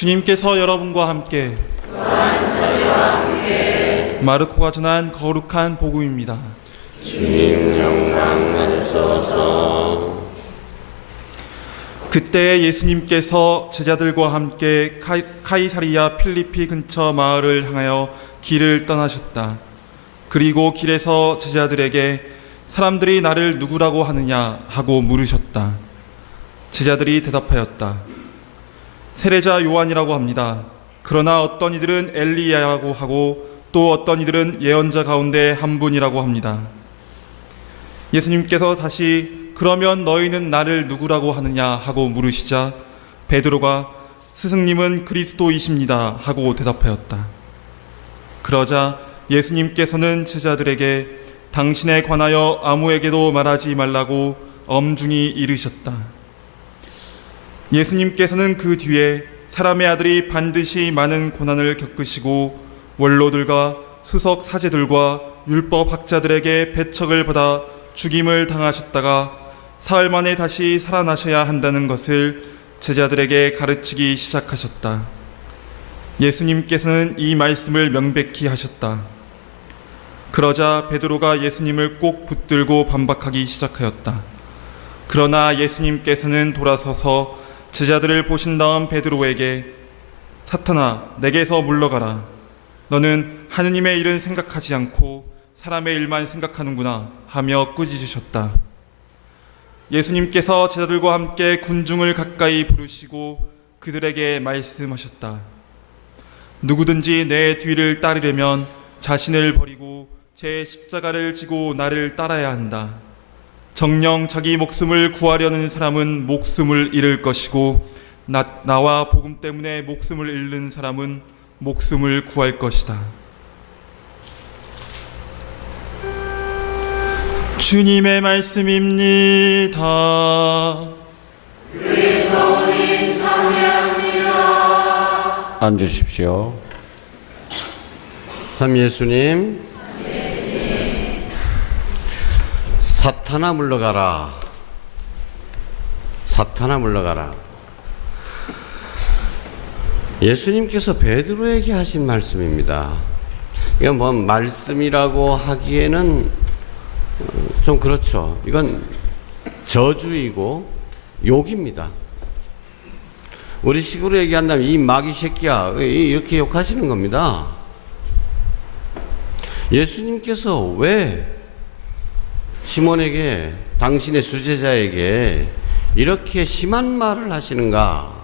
주님께서 여러분과 함께 마르코가 전한 거룩한 복음입니다. 주님 영광 받으소서. 그때 예수님께서 제자들과 함께 카이사리아 필리피 근처 마을을 향하여 길을 떠나셨다. 그리고 길에서 제자들에게 사람들이 나를 누구라고 하느냐 하고 물으셨다. 제자들이 대답하였다. 세례자 요한이라고 합니다. 그러나 어떤 이들은 엘리야라고 하고 또 어떤 이들은 예언자 가운데 한 분이라고 합니다. 예수님께서 다시 그러면 너희는 나를 누구라고 하느냐 하고 물으시자 베드로가 스승님은 그리스도이십니다 하고 대답하였다. 그러자 예수님께서는 제자들에게 당신에 관하여 아무에게도 말하지 말라고 엄중히 이르셨다. 예수님께서는 그 뒤에 사람의 아들이 반드시 많은 고난을 겪으시고 원로들과 수석 사제들과 율법 학자들에게 배척을 받아 죽임을 당하셨다가 사흘 만에 다시 살아나셔야 한다는 것을 제자들에게 가르치기 시작하셨다. 예수님께서는 이 말씀을 명백히 하셨다. 그러자 베드로가 예수님을 꼭 붙들고 반박하기 시작하였다. 그러나 예수님께서는 돌아서서 제자들을 보신 다음 베드로에게 사탄아, 내게서 물러가라. 너는 하느님의 일은 생각하지 않고 사람의 일만 생각하는구나 하며 꾸짖으셨다. 예수님께서 제자들과 함께 군중을 가까이 부르시고 그들에게 말씀하셨다. 누구든지 내 뒤를 따르려면 자신을 버리고 제 십자가를 지고 나를 따라야 한다. 정녕 자기 목숨을 구하려는 사람은 목숨을 잃을 것이고 나와 복음 때문에 목숨을 잃는 사람은 목숨을 구할 것이다. 주님의 말씀입니다. 그리스도님 참여합니다. 앉으십시오. 참 예수님, 사탄아 물러가라. 사탄아 물러가라. 예수님께서 베드로에게 하신 말씀입니다. 이건 뭐 말씀이라고 하기에는 좀 그렇죠. 이건 저주이고 욕입니다. 우리 식으로 얘기한다면 이 마귀 새끼야 이렇게 욕하시는 겁니다. 예수님께서 왜 시몬에게 당신의 수제자에게 이렇게 심한 말을 하시는가?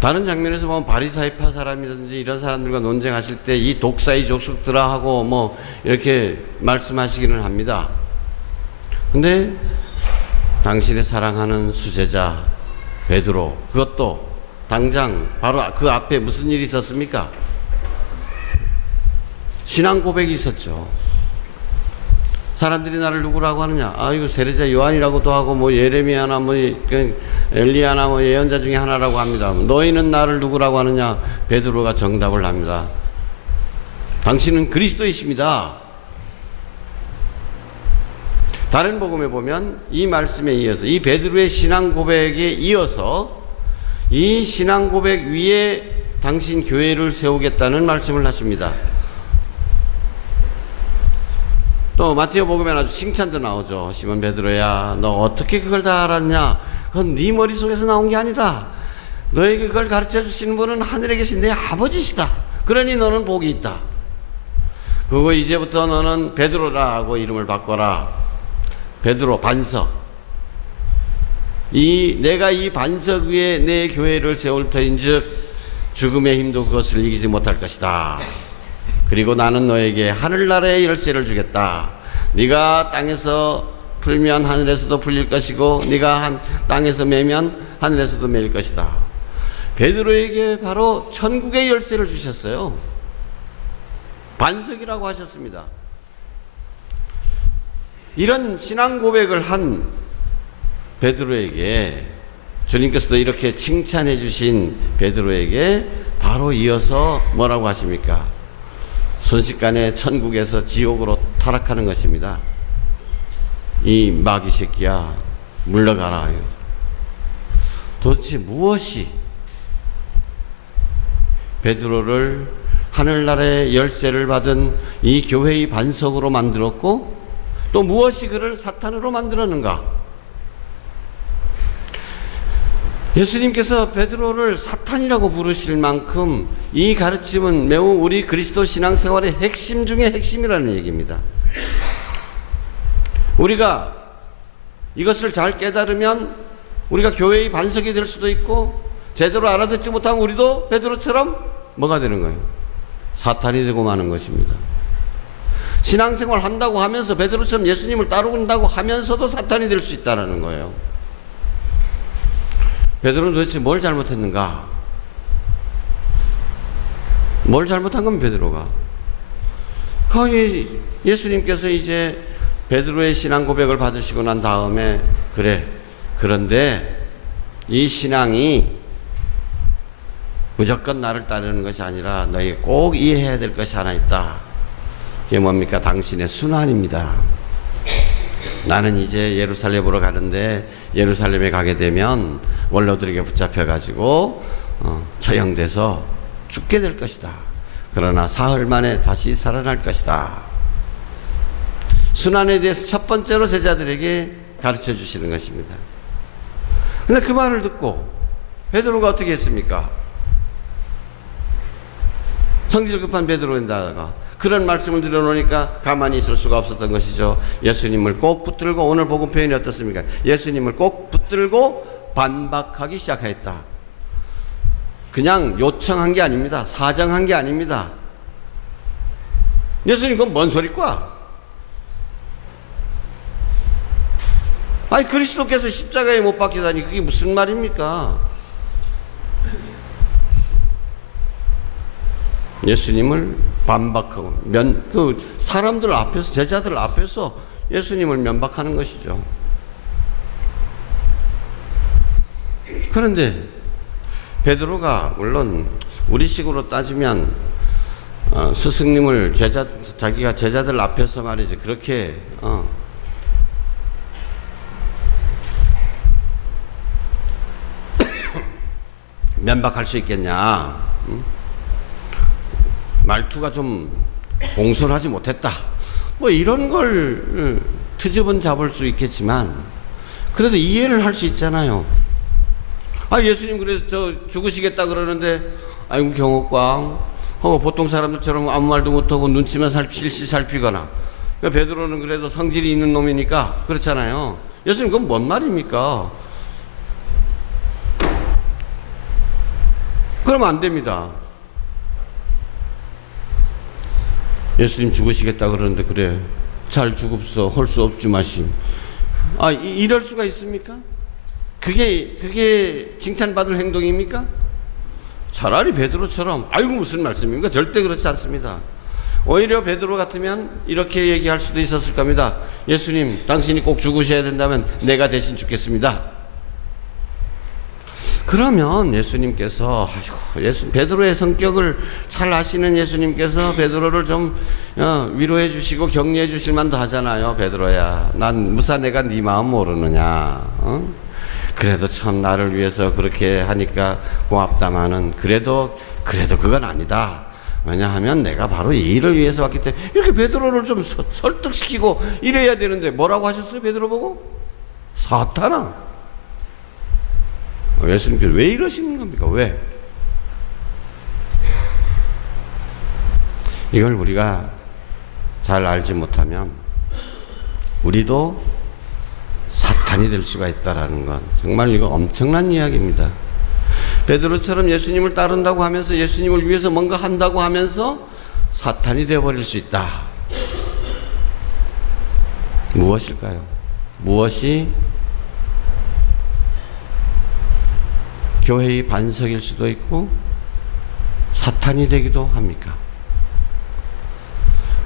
다른 장면에서 보면 바리사이파 사람이든지 이런 사람들과 논쟁하실 때 이 독사의 족속들아 하고 뭐 이렇게 말씀하시기는 합니다. 근데 당신의 사랑하는 수제자 베드로, 그것도 당장 바로 그 앞에 무슨 일이 있었습니까? 신앙 고백이 있었죠. 사람들이 나를 누구라고 하느냐? 이거 세례자 요한이라고도 하고 뭐 예레미야나 뭐 엘리야나 뭐 예언자 중에 하나라고 합니다. 너희는 나를 누구라고 하느냐? 베드로가 정답을 합니다. 당신은 그리스도이십니다. 다른 복음에 보면 이 말씀에 이어서 이 베드로의 신앙 고백에 이어서 이 신앙 고백 위에 당신 교회를 세우겠다는 말씀을 하십니다. 또 마태오 복음에 아주 칭찬도 나오죠. 시몬 베드로야, 너 어떻게 그걸 다 알았냐? 그건 네 머릿속에서 나온 게 아니다. 너에게 그걸 가르쳐 주시는 분은 하늘에 계신 내 아버지시다. 그러니 너는 복이 있다. 그거 이제부터 너는 베드로라고 이름을 바꿔라. 베드로 반석. 내가 이 반석 위에 내 교회를 세울 터인즉 죽음의 힘도 그것을 이기지 못할 것이다. 그리고 나는 너에게 하늘나라의 열쇠를 주겠다. 네가 땅에서 풀면 하늘에서도 풀릴 것이고 네가 땅에서 매면 하늘에서도 매일 것이다. 베드로에게 바로 천국의 열쇠를 주셨어요. 반석이라고 하셨습니다. 이런 신앙 고백을 한 베드로에게 주님께서도 이렇게 칭찬해 주신 베드로에게 바로 이어서 뭐라고 하십니까? 순식간에 천국에서 지옥으로 타락하는 것입니다. 이 마귀 새끼야 물러가라. 도대체 무엇이 베드로를 하늘나라의 열쇠를 받은 이 교회의 반석으로 만들었고 또 무엇이 그를 사탄으로 만들었는가? 예수님께서 베드로를 사탄이라고 부르실 만큼 이 가르침은 매우 우리 그리스도 신앙생활의 핵심 중에 핵심이라는 얘기입니다. 우리가 이것을 잘 깨달으면 우리가 교회의 반석이 될 수도 있고 제대로 알아듣지 못하면 우리도 베드로처럼 뭐가 되는 거예요? 사탄이 되고 마는 것입니다. 신앙생활 한다고 하면서 베드로처럼 예수님을 따르는다고 하면서도 사탄이 될 수 있다는 거예요. 베드로는 도대체 뭘 잘못했는가? 뭘 잘못한 겁니까, 베드로가? 거의 예수님께서 이제 베드로의 신앙 고백을 받으시고 난 다음에 그런데 이 신앙이 무조건 나를 따르는 것이 아니라 너희 꼭 이해해야 될 것이 하나 있다. 이게 뭡니까? 당신의 순환입니다. 나는 이제 예루살렘으로 가는데 예루살렘에 가게 되면 원로들에게 붙잡혀가지고 처형돼서 죽게 될 것이다. 그러나 사흘 만에 다시 살아날 것이다. 순환에 대해서 첫 번째로 제자들에게 가르쳐 주시는 것입니다. 그런데 그 말을 듣고 베드로가 어떻게 했습니까? 성질 급한 베드로인다가 그런 말씀을 들어놓으니까 가만히 있을 수가 없었던 것이죠. 예수님을 꼭 붙들고, 오늘 복음 표현이 어떻습니까? 예수님을 꼭 붙들고 반박하기 시작했다. 그냥 요청한 게 아닙니다. 사정한 게 아닙니다. 예수님 그건 뭔 소리과? 아니 그리스도께서 십자가에 못 박히다니 그게 무슨 말입니까? 예수님을 반박하고 사람들 앞에서, 제자들 앞에서 예수님을 면박하는 것이죠. 그런데 베드로가 물론 우리식으로 따지면 스승님을 자기가 제자들 앞에서 말이지 그렇게 면박할 수 있겠냐? 말투가 좀 공손하지 못했다. 뭐 이런 걸 트집은 잡을 수 있겠지만 그래도 이해를 할 수 있잖아요. 아 예수님 그래서 저 죽으시겠다 그러는데 아이고 경옥광 하고 보통 사람들처럼 아무 말도 못하고 눈치만 실시 살피거나 그러니까 베드로는 그래도 성질이 있는 놈이니까 그렇잖아요. 예수님 그건 뭔 말입니까? 그러면 안 됩니다. 예수님 죽으시겠다 그러는데 그래 잘 죽읍소 할 수 없지 마심. 아 이럴 수가 있습니까? 그게 칭찬받을 행동입니까? 차라리 베드로처럼 아이고 무슨 말씀입니까? 절대 그렇지 않습니다. 오히려 베드로 같으면 이렇게 얘기할 수도 있었을 겁니다. 예수님 당신이 꼭 죽으셔야 된다면 내가 대신 죽겠습니다. 그러면 예수님께서 베드로의 성격을 잘 아시는 예수님께서 베드로를 좀 위로해 주시고 격려해 주실 만도 하잖아요. 베드로야 난 무사 내가 네 마음 모르느냐. 그래도 참 나를 위해서 그렇게 하니까 고맙다마는 그래도 그건 아니다. 왜냐하면 내가 바로 이 일을 위해서 왔기 때문에 이렇게 베드로를 좀 설득시키고 이래야 되는데 뭐라고 하셨어요? 베드로 보고? 사탄아. 예수님께서 왜 이러시는 겁니까? 왜? 이걸 우리가 잘 알지 못하면 우리도 사탄이 될 수가 있다라는 건 정말 이거 엄청난 이야기입니다. 베드로처럼 예수님을 따른다고 하면서 예수님을 위해서 뭔가 한다고 하면서 사탄이 되어버릴 수 있다. 무엇일까요? 무엇이 교회의 반석일 수도 있고 사탄이 되기도 합니까?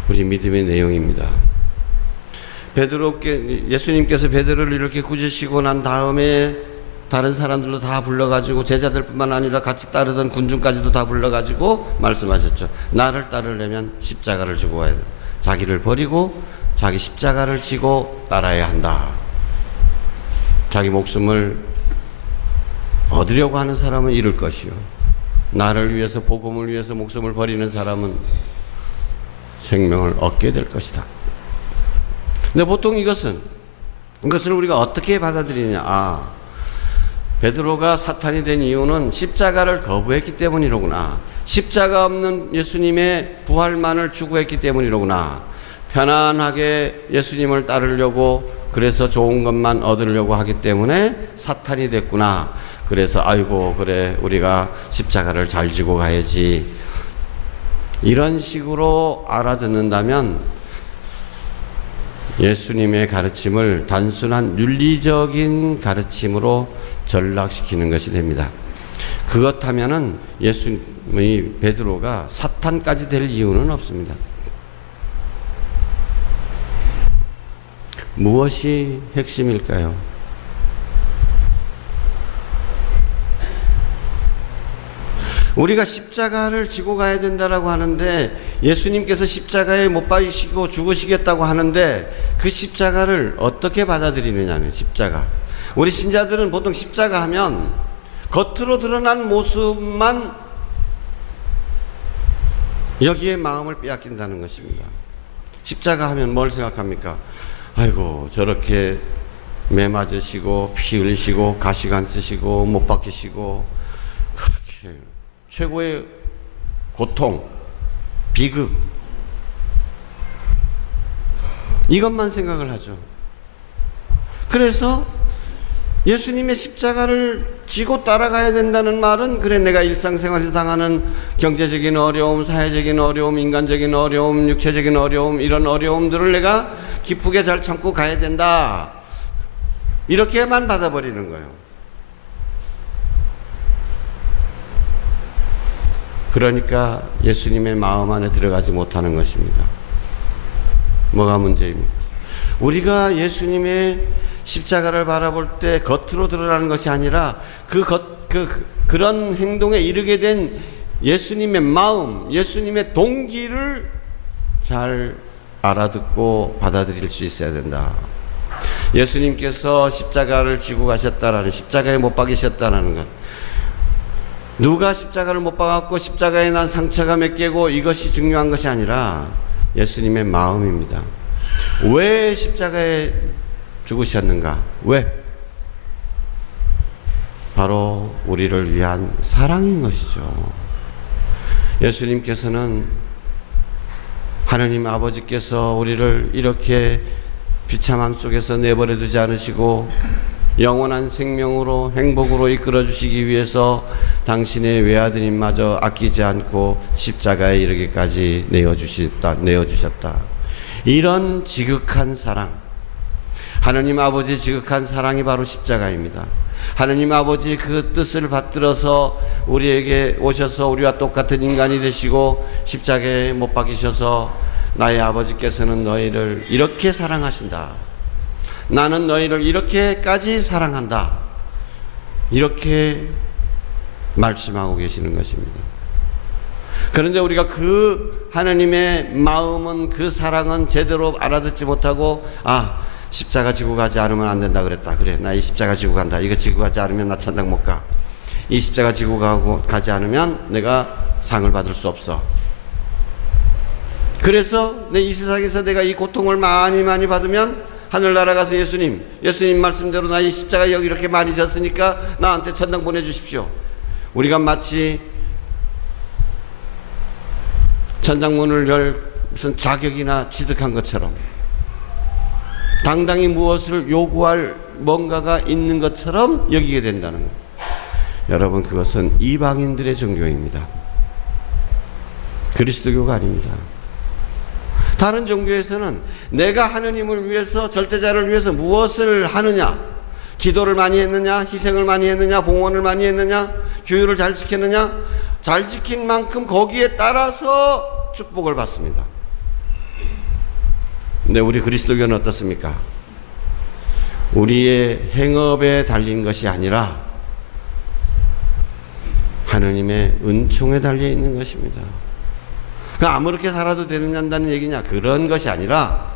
우리 믿음의 내용입니다. 예수님께서 베드로를 이렇게 꾸짖으시고 난 다음에 다른 사람들도 다 불러가지고 제자들뿐만 아니라 같이 따르던 군중까지도 다 불러가지고 말씀하셨죠. 나를 따르려면 십자가를 지고 와야 돼. 자기를 버리고 자기 십자가를 지고 따라야 한다. 자기 목숨을 얻으려고 하는 사람은 잃을 것이요, 나를 위해서, 복음을 위해서 목숨을 버리는 사람은 생명을 얻게 될 것이다. 근데 보통 이것을 우리가 어떻게 받아들이냐. 베드로가 사탄이 된 이유는 십자가를 거부했기 때문이로구나. 십자가 없는 예수님의 부활만을 추구했기 때문이로구나. 편안하게 예수님을 따르려고, 그래서 좋은 것만 얻으려고 하기 때문에 사탄이 됐구나. 그래서 아이고 그래, 우리가 십자가를 잘 지고 가야지, 이런 식으로 알아듣는다면 예수님의 가르침을 단순한 윤리적인 가르침으로 전락시키는 것이 됩니다. 그렇다면은 예수님의 베드로가 사탄까지 될 이유는 없습니다. 무엇이 핵심일까요? 우리가 십자가를 지고 가야 된다라고 하는데, 예수님께서 십자가에 못 박이시고 죽으시겠다고 하는데 그 십자가를 어떻게 받아들이느냐는, 십자가. 우리 신자들은 보통 십자가 하면 겉으로 드러난 모습만 여기에 마음을 빼앗긴다는 것입니다. 십자가 하면 뭘 생각합니까? 아이고 저렇게 매 맞으시고 피 흘리시고 가시관 쓰시고 못 박히시고 그렇게 최고의 고통, 비극, 이것만 생각을 하죠. 그래서 예수님의 십자가를 지고 따라가야 된다는 말은, 그래 내가 일상생활에서 당하는 경제적인 어려움, 사회적인 어려움, 인간적인 어려움, 육체적인 어려움, 이런 어려움들을 내가 기쁘게 잘 참고 가야 된다, 이렇게만 받아버리는 거예요. 그러니까 예수님의 마음 안에 들어가지 못하는 것입니다. 뭐가 문제입니까? 우리가 예수님의 십자가를 바라볼 때 겉으로 드러나는 것이 아니라 그런 행동에 이르게 된 예수님의 마음, 예수님의 동기를 잘 알아듣고 받아들일 수 있어야 된다. 예수님께서 십자가를 지고 가셨다라는, 십자가에 못 박이셨다는 것, 누가 십자가를 못 박았고 십자가에 난 상처가 몇 개고 이것이 중요한 것이 아니라 예수님의 마음입니다. 왜 십자가에 죽으셨는가? 왜? 바로 우리를 위한 사랑인 것이죠. 예수님께서는, 하느님 아버지께서 우리를 이렇게 비참함 속에서 내버려 두지 않으시고 영원한 생명으로, 행복으로 이끌어 주시기 위해서 당신의 외아드님마저 아끼지 않고 십자가에 이르기까지 내어주셨다. 이런 지극한 사랑, 하느님 아버지의 지극한 사랑이 바로 십자가입니다. 하느님 아버지의 그 뜻을 받들어서 우리에게 오셔서 우리와 똑같은 인간이 되시고 십자가에 못 박이셔서, 나의 아버지께서는 너희를 이렇게 사랑하신다, 나는 너희를 이렇게까지 사랑한다, 이렇게 말씀하고 계시는 것입니다. 그런데 우리가 그 하나님의 마음은, 그 사랑은 제대로 알아듣지 못하고, 십자가 지고 가지 않으면 안 된다 그랬다. 그래, 나 이 십자가 지고 간다. 이거 지고 가지 않으면 나 천당 못 가. 이 십자가 지고 가지 않으면 내가 상을 받을 수 없어. 그래서 이 세상에서 내가 이 고통을 많이 받으면 하늘나라 가서 예수님 말씀대로 나 이 십자가 여기 이렇게 많이 졌으니까 나한테 천당 보내주십시오. 우리가 마치 천당문을 열 무슨 자격이나 취득한 것처럼, 당당히 무엇을 요구할 뭔가가 있는 것처럼 여기게 된다는 것. 여러분, 그것은 이방인들의 종교입니다. 그리스도교가 아닙니다. 다른 종교에서는 내가 하느님을 위해서, 절대자를 위해서 무엇을 하느냐, 기도를 많이 했느냐, 희생을 많이 했느냐, 봉헌을 많이 했느냐, 규율을 잘 지켰느냐, 잘 지킨 만큼 거기에 따라서 축복을 받습니다. 근데 우리 그리스도교는 어떻습니까? 우리의 행업에 달린 것이 아니라 하느님의 은총에 달려 있는 것입니다. 아무렇게 살아도 되느냐는 얘기냐? 그런 것이 아니라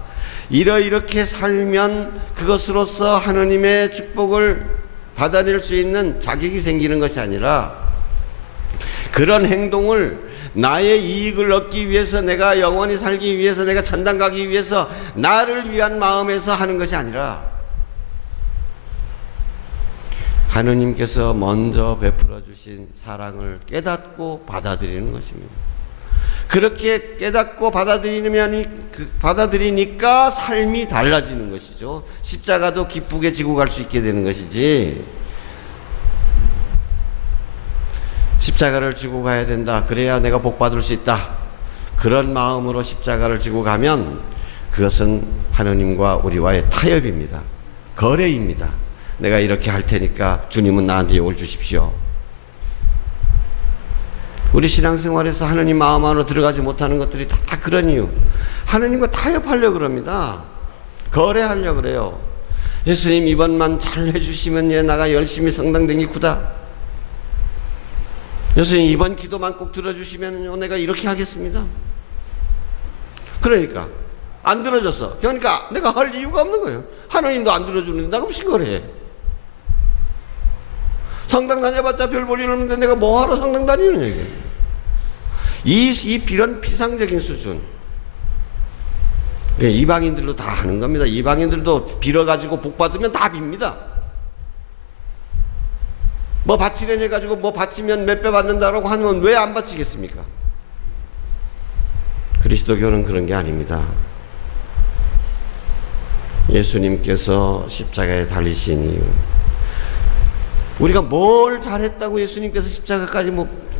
이렇게 살면 그것으로서 하느님의 축복을 받아들일 수 있는 자격이 생기는 것이 아니라 그런 행동을 나의 이익을 얻기 위해서, 내가 영원히 살기 위해서, 내가 천당 가기 위해서 나를 위한 마음에서 하는 것이 아니라 하느님께서 먼저 베풀어 주신 사랑을 깨닫고 받아들이는 것입니다. 그렇게 깨닫고 받아들이니까 삶이 달라지는 것이죠. 십자가도 기쁘게 지고 갈 수 있게 되는 것이지, 십자가를 지고 가야 된다, 그래야 내가 복 받을 수 있다, 그런 마음으로 십자가를 지고 가면 그것은 하느님과 우리와의 타협입니다. 거래입니다. 내가 이렇게 할 테니까 주님은 나한테 욕을 주십시오. 우리 신앙생활에서 하느님 마음 안으로 들어가지 못하는 것들이 다 그런 이유. 하느님과 타협하려고 그럽니다. 거래하려고 그래요. 예수님 이번만 잘 해주시면 나가 열심히 성당 다니구다. 예수님 이번 기도만 꼭 들어주시면 내가 이렇게 하겠습니다. 그러니까 안 들어줬어. 그러니까 내가 할 이유가 없는 거예요. 하느님도 안 들어주는데 나가 무슨 거래. 성당 다녀봤자 별 볼 일 없는데 내가 뭐하러 성당 다니는 얘기예요. 이런 피상적인 수준. 이방인들도 다 하는 겁니다. 이방인들도 빌어가지고 복 받으면 다 빕니다. 뭐 바치려니 해가지고 뭐 바치면 몇 배 받는다라고 하면 왜 안 바치겠습니까? 그리스도교는 그런 게 아닙니다. 예수님께서 십자가에 달리신 이유, 우리가 뭘 잘했다고 예수님께서 십자가까지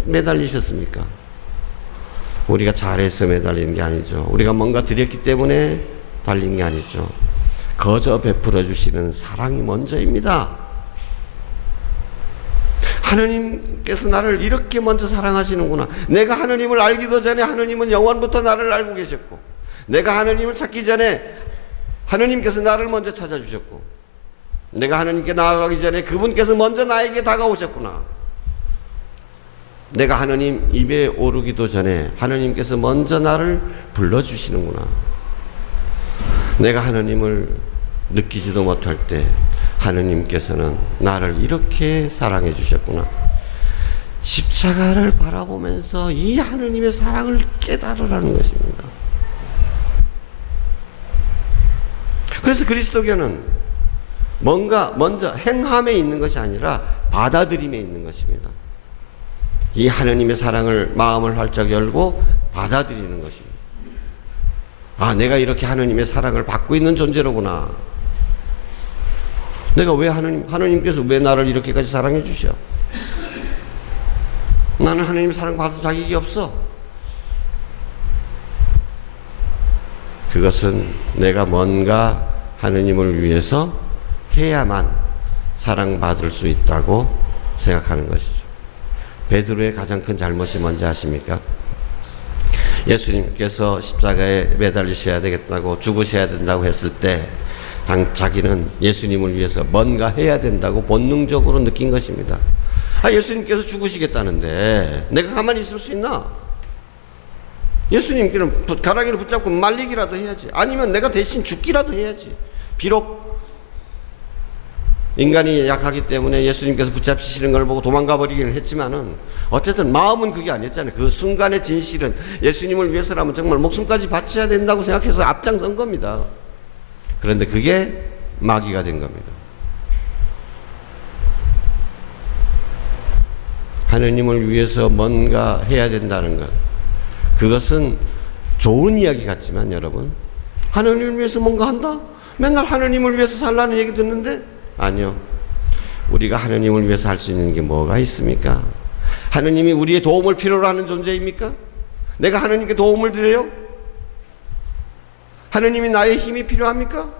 매달리셨습니까? 우리가 잘해서 매달리는 게 아니죠. 우리가 뭔가 드렸기 때문에 달린 게 아니죠. 거저 베풀어 주시는 사랑이 먼저입니다. 하느님께서 나를 이렇게 먼저 사랑하시는구나. 내가 하느님을 알기도 전에 하느님은 영원부터 나를 알고 계셨고, 내가 하느님을 찾기 전에 하느님께서 나를 먼저 찾아주셨고, 내가 하느님께 나아가기 전에 그분께서 먼저 나에게 다가오셨구나. 내가 하느님 입에 오르기도 전에 하느님께서 먼저 나를 불러주시는구나. 내가 하느님을 느끼지도 못할 때 하느님께서는 나를 이렇게 사랑해 주셨구나. 십자가를 바라보면서 이 하느님의 사랑을 깨달으라는 것입니다. 그래서 그리스도교는 뭔가 먼저 행함에 있는 것이 아니라 받아들임에 있는 것입니다. 이 하느님의 사랑을 마음을 활짝 열고 받아들이는 것입니다. 아, 내가 이렇게 하느님의 사랑을 받고 있는 존재로구나. 내가 왜 하느님께서 왜 나를 이렇게까지 사랑해 주셔? 나는 하느님 사랑 받을 자격이 없어. 그것은 내가 뭔가 하느님을 위해서 해야만 사랑받을 수 있다고 생각하는 것이죠. 베드로의 가장 큰 잘못이 뭔지 아십니까? 예수님께서 십자가에 매달리셔야 되겠다고, 죽으셔야 된다고 했을 때 자기는 예수님을 위해서 뭔가 해야 된다고 본능적으로 느낀 것입니다. 아, 예수님께서 죽으시겠다는데 내가 가만히 있을 수 있나? 예수님께는 가라기를 붙잡고 말리기라도 해야지. 아니면 내가 대신 죽기라도 해야지. 비록 인간이 약하기 때문에 예수님께서 붙잡히시는 걸 보고 도망가 버리기는 했지만은 어쨌든 마음은 그게 아니었잖아요. 그 순간의 진실은 예수님을 위해서라면 정말 목숨까지 바쳐야 된다고 생각해서 앞장선 겁니다. 그런데 그게 마귀가 된 겁니다. 하느님을 위해서 뭔가 해야 된다는 것, 그것은 좋은 이야기 같지만 여러분, 하느님을 위해서 뭔가 한다? 맨날 하느님을 위해서 살라는 얘기 듣는데 아니요. 우리가 하느님을 위해서 할 수 있는 게 뭐가 있습니까? 하느님이 우리의 도움을 필요로 하는 존재입니까? 내가 하느님께 도움을 드려요? 하느님이 나의 힘이 필요합니까?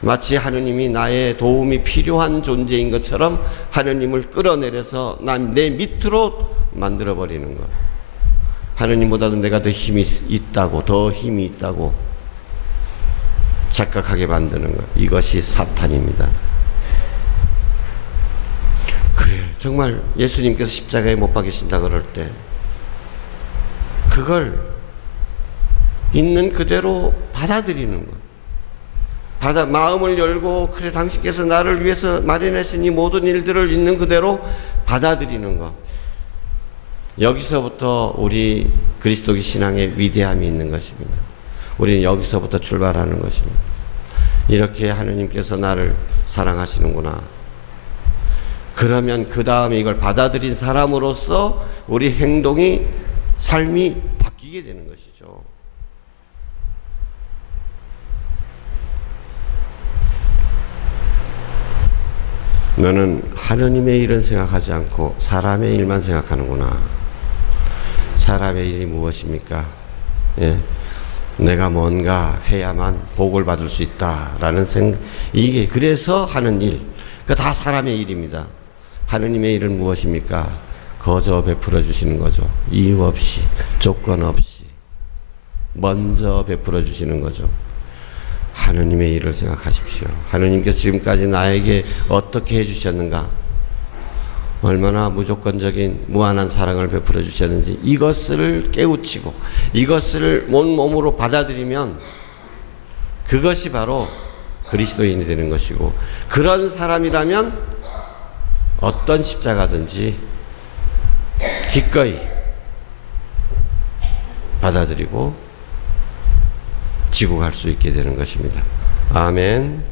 마치 하느님이 나의 도움이 필요한 존재인 것처럼 하느님을 끌어내려서 내 밑으로 만들어버리는 것. 하느님보다도 내가 더 힘이 있다고 착각하게 만드는 것. 이것이 사탄입니다. 그래, 정말 예수님께서 십자가에 못 박히신다 그럴 때 그걸 있는 그대로 받아들이는 것. 마음을 열고 그래 당신께서 나를 위해서 마련하신 이 모든 일들을 있는 그대로 받아들이는 것. 여기서부터 우리 그리스도교 신앙의 위대함이 있는 것입니다. 우리는 여기서부터 출발하는 것입니다. 이렇게 하느님께서 나를 사랑하시는구나. 그러면 그 다음에 이걸 받아들인 사람으로서 우리 행동이, 삶이 바뀌게 되는 것이죠. 너는 하느님의 일은 생각하지 않고 사람의 일만 생각하는구나. 사람의 일이 무엇입니까? 예. 내가 뭔가 해야만 복을 받을 수 있다라는 생각. 이게 그래서 하는 일. 그 다 사람의 일입니다. 하느님의 일은 무엇입니까? 거저 베풀어 주시는 거죠. 이유 없이, 조건 없이 먼저 베풀어 주시는 거죠. 하느님의 일을 생각하십시오. 하느님께서 지금까지 나에게 어떻게 해주셨는가, 얼마나 무조건적인 무한한 사랑을 베풀어 주셨는지 이것을 깨우치고 이것을 몸으로 받아들이면 그것이 바로 그리스도인이 되는 것이고, 그런 사람이라면 어떤 십자가든지 기꺼이 받아들이고 지고 갈 수 있게 되는 것입니다. 아멘.